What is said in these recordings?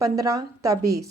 15 ta 20।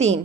3,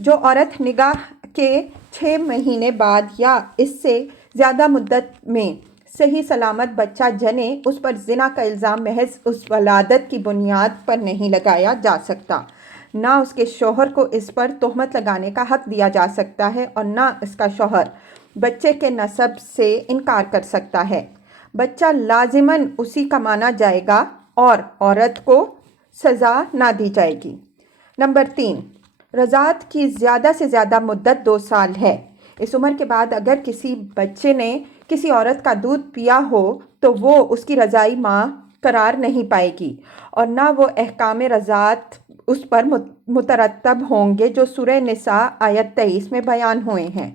جو عورت نکاح کے 6 مہینے بعد یا اس سے زیادہ مدت میں صحیح سلامت بچہ جنے، اس پر زنا کا الزام محض اس ولادت کی بنیاد پر نہیں لگایا جا سکتا۔ نہ اس کے شوہر کو اس پر تہمت لگانے کا حق دیا جا سکتا ہے اور نہ اس کا شوہر بچے کے نسب سے انکار کر سکتا ہے۔ بچہ لازماً اسی کا مانا جائے گا اور عورت کو سزا نہ دی جائے گی۔ نمبر 3، رضاعت کی زیادہ سے زیادہ مدت 2 سال ہے۔ اس عمر کے بعد اگر کسی بچے نے کسی عورت کا دودھ پیا ہو تو وہ اس کی رضاعی ماں قرار نہیں پائے گی اور نہ وہ احکام رضاعت اس پر مترتب ہوں گے جو سورہ نساء آیت 23 میں بیان ہوئے ہیں۔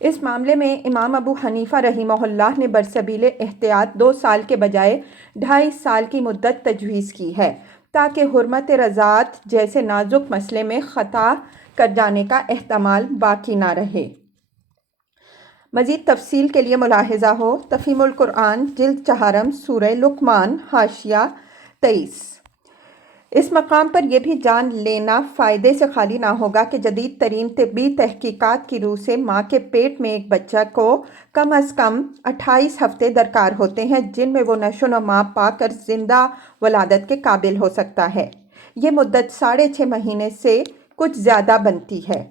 اس معاملے میں امام ابو حنیفہ رحمہ اللہ نے برسبیل احتیاط 2 سال کے بجائے 2.5 سال کی مدت تجویز کی ہے تاکہ حرمت رضاعت جیسے نازک مسئلے میں خطا کر جانے کا احتمال باقی نہ رہے۔ مزید تفصیل کے لیے ملاحظہ ہو تفہیم القرآن جلد 4 سورہ لقمان حاشیہ 23۔ اس مقام پر یہ بھی جان لینا فائدے سے خالی نہ ہوگا کہ جدید ترین طبی تحقیقات کی روح سے ماں کے پیٹ میں ایک بچہ کو کم از کم 28 ہفتے درکار ہوتے ہیں جن میں وہ نشو و نما پا کر زندہ ولادت کے قابل ہو سکتا ہے۔ یہ مدت 6.5 مہینے سے کچھ زیادہ بنتی ہے۔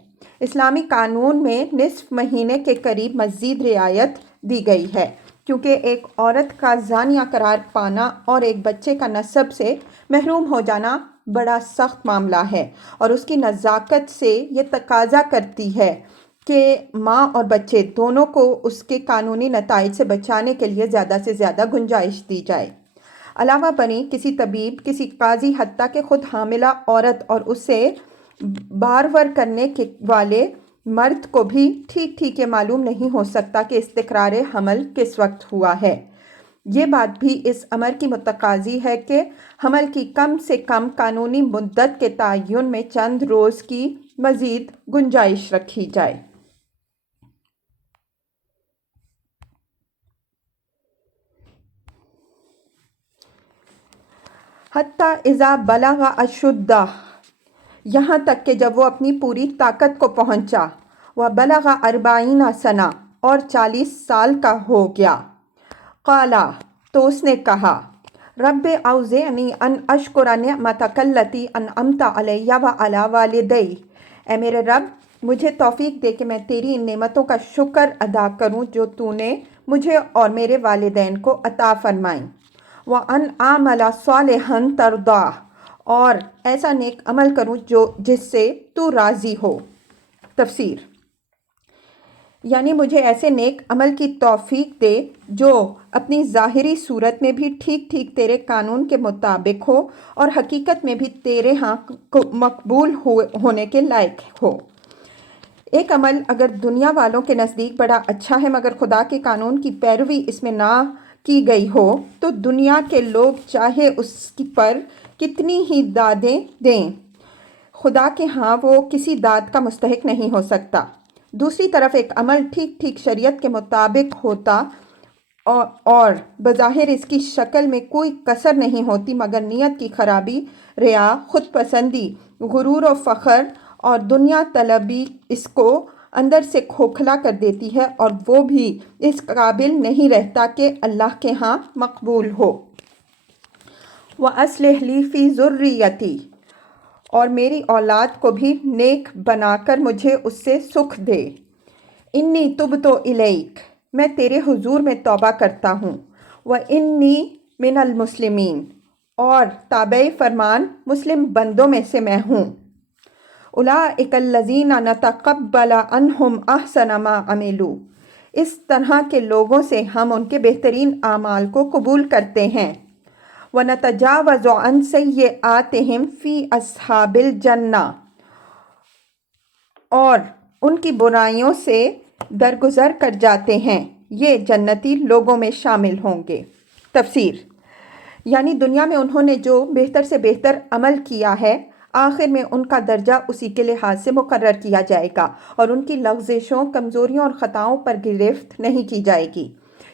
اسلامی قانون میں نصف مہینے کے قریب مزید رعایت دی گئی ہے کیونکہ ایک عورت کا زانیہ قرار پانا اور ایک بچے کا نسب سے محروم ہو جانا بڑا سخت معاملہ ہے اور اس کی نزاکت سے یہ تقاضا کرتی ہے کہ ماں اور بچے دونوں کو اس کے قانونی نتائج سے بچانے کے لیے زیادہ سے زیادہ گنجائش دی جائے۔ علاوہ بری کسی طبیب، کسی قاضی، حتیٰ کہ خود حاملہ عورت اور اسے بارور کرنے کے والے مرد کو بھی ٹھیک یہ معلوم نہیں ہو سکتا کہ استقرار حمل کس وقت ہوا ہے۔ یہ بات بھی اس امر کی متقاضی ہے کہ حمل کی کم سے کم قانونی مدت کے تعین میں چند روز کی مزید گنجائش رکھی جائے۔ حتیٰ اذا بلغ اشدہ، یہاں تک کہ جب وہ اپنی پوری طاقت کو پہنچا، وبلغ 40 سنہ، اور 40 سال کا ہو گیا، قالا، تو اس نے کہا، رب اوزعنی ان اشکر نعمتک التی انعمت علی وعلی والدی، اے میرے رب مجھے توفیق دے کہ میں تیری ان نعمتوں کا شکر ادا کروں جو تو نے مجھے اور میرے والدین کو عطا فرمائیں، وَأَنْ أَعْمَلَ صَالِحًا تَرْضَاهُ، اور ایسا نیک عمل کروں جس سے تو راضی ہو۔ تفسیر، یعنی مجھے ایسے نیک عمل کی توفیق دے جو اپنی ظاہری صورت میں بھی ٹھیک تیرے قانون کے مطابق ہو اور حقیقت میں بھی تیرے ہاں مقبول ہونے کے لائق ہو۔ ایک عمل اگر دنیا والوں کے نزدیک بڑا اچھا ہے مگر خدا کے قانون کی پیروی اس میں نہ کی گئی ہو تو دنیا کے لوگ چاہے اس پر کتنی ہی دادیں دیں، خدا کے ہاں وہ کسی داد کا مستحق نہیں ہو سکتا۔ دوسری طرف ایک عمل ٹھیک شریعت کے مطابق ہوتا اور بظاہر اس کی شکل میں کوئی کسر نہیں ہوتی مگر نیت کی خرابی، ریا، خود پسندی، غرور و فخر اور دنیا طلبی اس کو اندر سے کھوکھلا کر دیتی ہے اور وہ بھی اس قابل نہیں رہتا کہ اللہ کے ہاں مقبول ہو۔ وَأَصْلِحْ لِي فِي ذُرِّيَّتِي، اور میری اولاد کو بھی نیک بنا کر مجھے اس سے سکھ دے۔ انی تبت الیک، میں تیرے حضور میں توبہ کرتا ہوں۔ وانی من المسلمین، اور تابع فرمان مسلم بندوں میں سے میں ہوں۔ اولئک الذین نتقبل عنہم احسن ما عملوا، اس طرح کے لوگوں سے ہم ان کے بہترین اعمال کو قبول کرتے ہیں۔ وَنَتَجَاوَزُ عَنْ سَیِّئَاتِہِمْ فِی أَصْحَابِ الْجَنَّةِ، اور ان کی برائیوں سے درگزر کر جاتے ہیں، یہ جنتی لوگوں میں شامل ہوں گے۔ تفسیر، یعنی دنیا میں انہوں نے جو بہتر سے بہتر عمل کیا ہے آخر میں ان کا درجہ اسی کے لحاظ سے مقرر کیا جائے گا اور ان کی لغزشوں، کمزوریوں اور خطاؤں پر گرفت نہیں کی جائے گی۔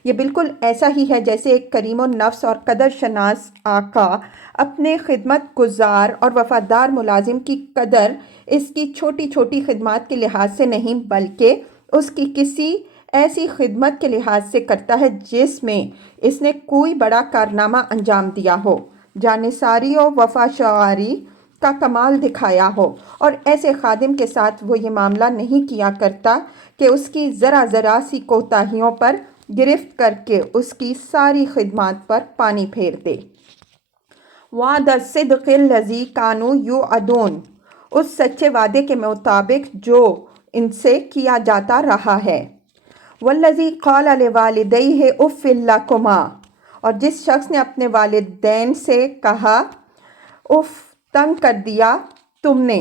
یہ بالکل ایسا ہی ہے جیسے ایک کریم النفس اور قدر شناس آقا اپنے خدمت گزار اور وفادار ملازم کی قدر اس کی چھوٹی چھوٹی خدمات کے لحاظ سے نہیں بلکہ اس کی کسی ایسی خدمت کے لحاظ سے کرتا ہے جس میں اس نے کوئی بڑا کارنامہ انجام دیا ہو، جانثاری و وفا شعاری کا کمال دکھایا ہو، اور ایسے خادم کے ساتھ وہ یہ معاملہ نہیں کیا کرتا کہ اس کی ذرا ذرا سی کوتاہیوں پر گرفت کر کے اس کی ساری خدمات پر پانی پھیر دے۔ وعد الصدق الذی کانوا یوعدون، اس سچے وعدے کے مطابق جو ان سے کیا جاتا رہا ہے۔ والذی قال لوالدیہ اف لکما، اور جس شخص نے اپنے والدین سے کہا اف، تنگ کر دیا تم نے،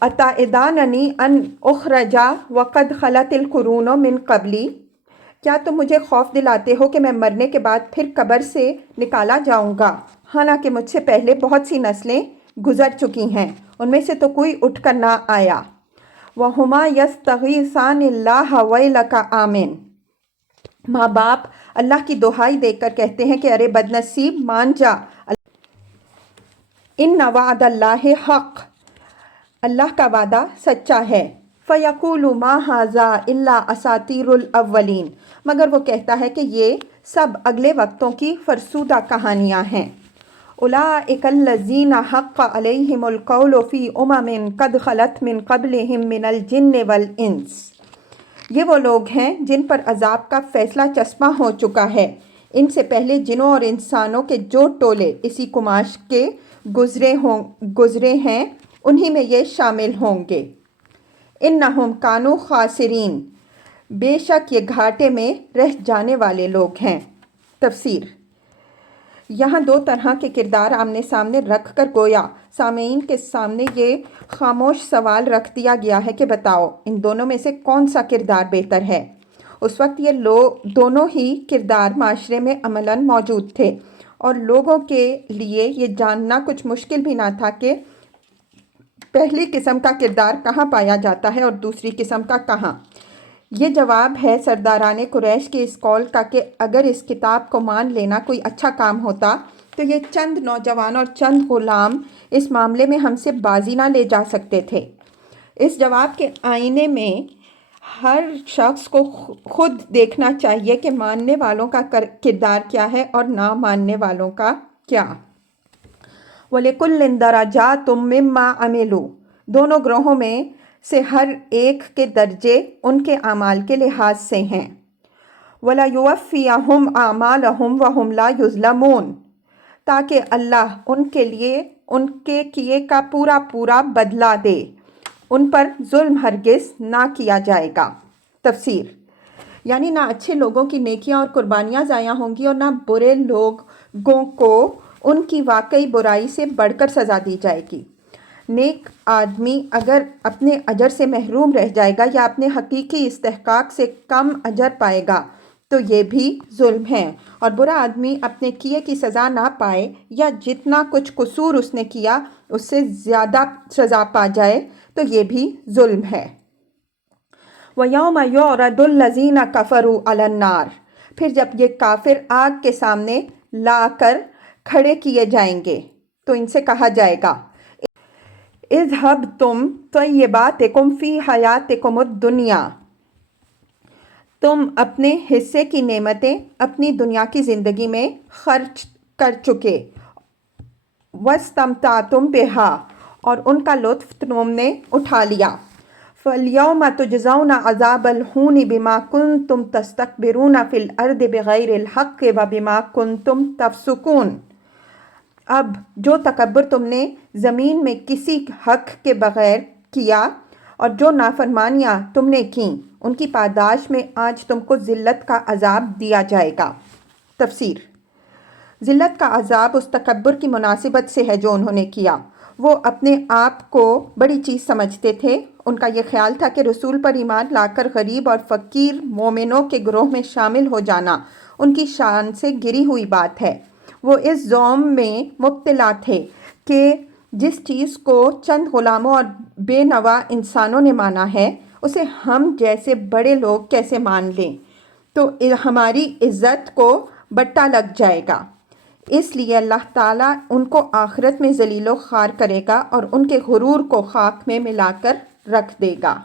اتعداننی ان اخرج وقد خلت القرون من قبلی، کیا تم مجھے خوف دلاتے ہو کہ میں مرنے کے بعد پھر قبر سے نکالا جاؤں گا، حالانکہ مجھ سے پہلے بہت سی نسلیں گزر چکی ہیں، ان میں سے تو کوئی اٹھ کر نہ آیا۔ وَهُمَا يَسْتَغِيثَانِ اللَّهَ وَيْلَكَ آمِن، ماں باپ اللہ کی دہائی دے کر کہتے ہیں کہ ارے بد نصیب مان جا، ان وعد اللہ حق، اللہ کا وعدہ سچا ہے۔ فَيَقُولُ مَا هَذَا إِلَّا أَسَاطِيرُ الْأَوَّلِينَ، مگر وہ کہتا ہے کہ یہ سب اگلے وقتوں کی فرسودہ کہانیاں ہیں۔ أُولَٰئِكَ الَّذِينَ حَقَّ عَلَيْهِمُ الْقَوْلُ فِي أُمَمٍ قَدْ خَلَتْ مِن قَبْلِهِم مِّنَ الْجِنِّ وَالْإِنسِ، یہ وہ لوگ ہیں جن پر عذاب کا فیصلہ چسپاں ہو چکا ہے، ان سے پہلے جنوں اور انسانوں کے جو ٹولے اسی کماش کے گزرے ہیں انہی میں یہ شامل ہوں گے۔ انہم کانوا خاسرین، بے شک یہ گھاٹے میں رہ جانے والے لوگ ہیں۔ تفسیر۔ یہاں دو طرح کے کردار آمنے سامنے رکھ کر گویا سامعین کے سامنے یہ خاموش سوال رکھ دیا گیا ہے کہ بتاؤ ان دونوں میں سے کون سا کردار بہتر ہے۔ اس وقت یہ دونوں ہی کردار معاشرے میں عملاً موجود تھے، اور لوگوں کے لیے یہ جاننا کچھ مشکل بھی نہ تھا کہ پہلی قسم کا کردار کہاں پایا جاتا ہے اور دوسری قسم کا کہاں۔ یہ جواب ہے سرداران قریش کے اس قول کا کہ اگر اس کتاب کو مان لینا کوئی اچھا کام ہوتا تو یہ چند نوجوان اور چند غلام اس معاملے میں ہم سے بازی نہ لے جا سکتے تھے۔ اس جواب کے آئینے میں ہر شخص کو خود دیکھنا چاہیے کہ ماننے والوں کا کردار کیا ہے اور نہ ماننے والوں کا کیا۔ وَلِكُلٍّ دَرَجَاتٌ مِّمَّا عَمِلُوا، دونوں گروہوں میں سے ہر ایک کے درجے ان کے اعمال کے لحاظ سے ہیں۔ وَلَيُوَفِّيَهُمْ أَعْمَالَهُمْ وَهُمْ لَا يُظْلَمُونَ، تاکہ اللہ ان کے لیے ان کے کیے کا پورا پورا بدلہ دے، ان پر ظلم ہرگز نہ کیا جائے گا۔ تفسیر۔ یعنی نہ اچھے لوگوں کی نیکیاں اور قربانیاں ضائع ہوں گی اور نہ برے لوگوں کو ان کی واقعی برائی سے بڑھ کر سزا دی جائے گی۔ نیک آدمی اگر اپنے اجر سے محروم رہ جائے گا یا اپنے حقیقی استحقاق سے کم اجر پائے گا تو یہ بھی ظلم ہے، اور برا آدمی اپنے کیے کی سزا نہ پائے یا جتنا کچھ قصور اس نے کیا اس سے زیادہ سزا پا جائے تو یہ بھی ظلم ہے۔ وَيَوْمَ يُعْرَضُ الَّذِينَ كَفَرُوا عَلَى النَّارِ، پھر جب یہ کافر آگ کے سامنے لا کر کھڑے کیے جائیں گے تو ان سے کہا جائے گا اذهبتم طیباتکم فی حیاتکم الدنیا، تم اپنے حصے کی نعمتیں اپنی دنیا کی زندگی میں خرچ کر چکے، واستمتعتم بہا، اور ان کا لطف تم نے اٹھا لیا، فَالْيَوْمَ تُجْزَوْنَ عَذَابَ الْهُونِ بِمَا كُنْتُمْ تَسْتَكْبِرُونَ فِي الْأَرْضِ بِغَيْرِ الْحَقِّ وَبِمَا كُنْتُمْ تَفْسُقُونَ، اب جو تکبر تم نے زمین میں کسی حق کے بغیر کیا اور جو نافرمانیاں تم نے کیں ان کی پاداش میں آج تم کو ذلت کا عذاب دیا جائے گا۔ تفسیر۔ ذلت کا عذاب اس تکبر کی مناسبت سے ہے جو انہوں نے کیا۔ وہ اپنے آپ کو بڑی چیز سمجھتے تھے، ان کا یہ خیال تھا کہ رسول پر ایمان لا کر غریب اور فقیر مومنوں کے گروہ میں شامل ہو جانا ان کی شان سے گری ہوئی بات ہے۔ وہ اس زوم میں مبتلا تھے کہ جس چیز کو چند غلاموں اور بے نوا انسانوں نے مانا ہے اسے ہم جیسے بڑے لوگ کیسے مان لیں۔ تو ہماری عزت کو بٹا لگ جائے گا۔ اس لیے اللہ تعالیٰ ان کو آخرت میں ذلیل و خوار کرے گا اور ان کے غرور کو خاک میں ملا کر رکھ دے گا۔